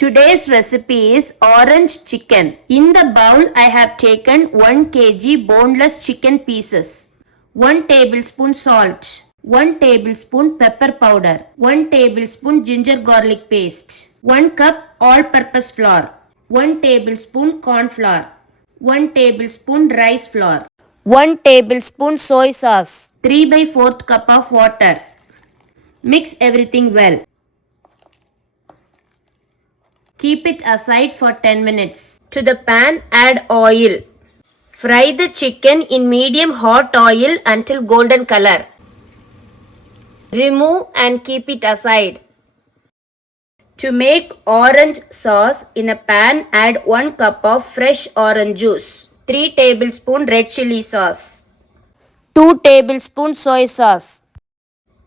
Today's recipe is orange chicken. In the bowl, I have taken 1 kg boneless chicken pieces, 1 tablespoon salt, 1 tablespoon pepper powder, 1 tablespoon ginger garlic paste, 1 cup all-purpose flour, 1 tablespoon corn flour, 1 tablespoon rice flour, 1 tablespoon soy sauce, 3 by 4th cup of water. Mix everything well. Keep it aside for 10 minutes. To the pan, add oil. Fry the chicken in medium hot oil until golden color. Remove and keep it aside. To make orange sauce, in a pan, add 1 cup of fresh orange juice, 3 tablespoons red chili sauce, 2 tablespoons soy sauce,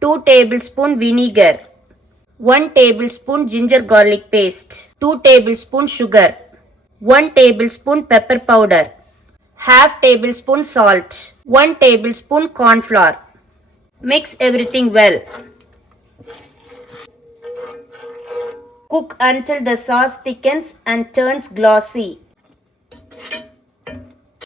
2 tablespoons vinegar, 1 tablespoon ginger garlic paste, 2 tablespoons sugar, 1 tablespoon pepper powder, half tablespoon salt, 1 tablespoon corn flour. Mix everything well. Cook until the sauce thickens and turns glossy.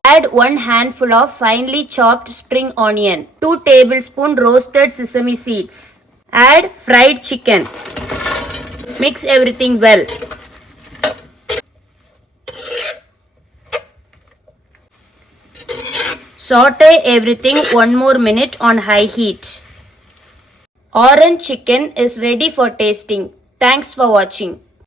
Add 1 handful of finely chopped spring onion, 2 tablespoons roasted sesame seeds. Add fried chicken. Mix everything well. Saute everything 1 more minute on high heat. Orange chicken is ready for tasting. Thanks for watching.